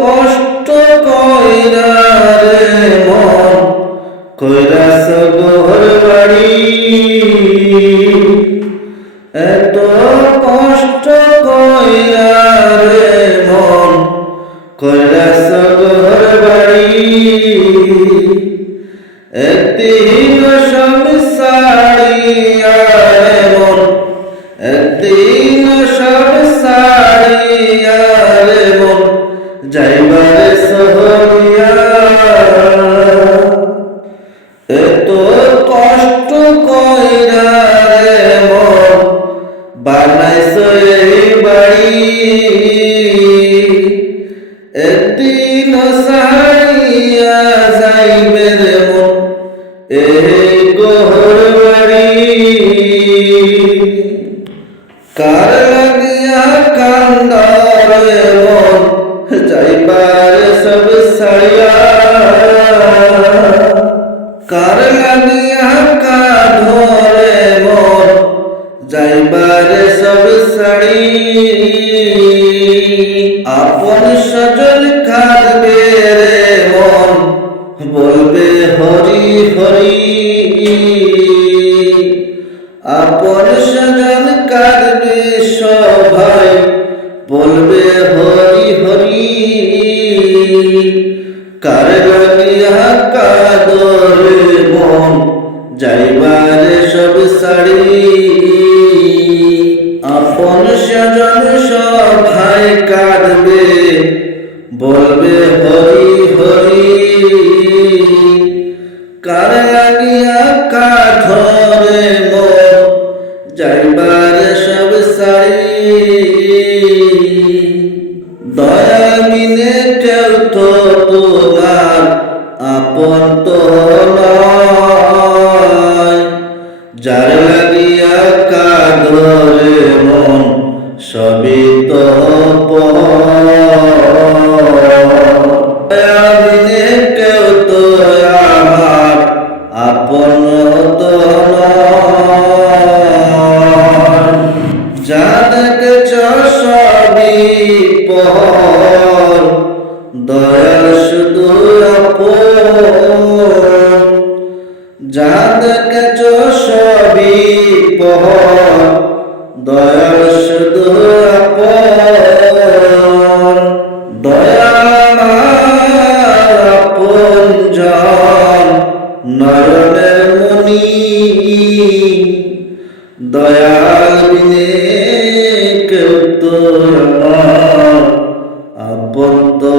কষ্ট কইরা রে মন কইরাছ ঘর বাড়ি, এত কষ্ট কইরা রে মন কইরাছ ঘর বাড়ি, একদিন সব ছাড়িয়া রে মন, একদিন সব ছাড়িয়া রে মন যাইবারে শহরিয়া, এত কষ্ট কইরা রে মন বানাইছ এই বাড়ি, একদিন ছাড়িয়া যাইবে রে মন এই ঘর বাড়ি। কার লাগিয়া কান্দারে মন যাইবার সব ছাড়িয়া, কার লাগিয়া কাঁধরে মন যাইবার সব ছাড়ি, আপন সজল কাঁদবে রে মন বলবে হরি হরি, আপন সজন কাঁদবে সবাই বলবে হরি হরি, কার লাগিয়া কাঁদরে মন যাইবারে সব ছাড়ি, আপন সজন সবাই কাঁদবে বলবে হরি হরি, কার লাগিয়া কাঁধরে মন যাইবারে সব ছাড়ি, দয়া বিনে কেউ তো তোমার আপন তো নয়, যার লাগিয়া কাঁধরে মন সবই তো দয়া বিনে কেউ তো আমার আপন তো নয়, যা দেখেছ সবই পর দয়াল শুধু আপন, যা দেখেছ সবই পর দয়াল শুধু আপন, দয়াল আমার আপনজন নয়নের মণি, দয়াল বিনে কেউ তো আমার আপন তো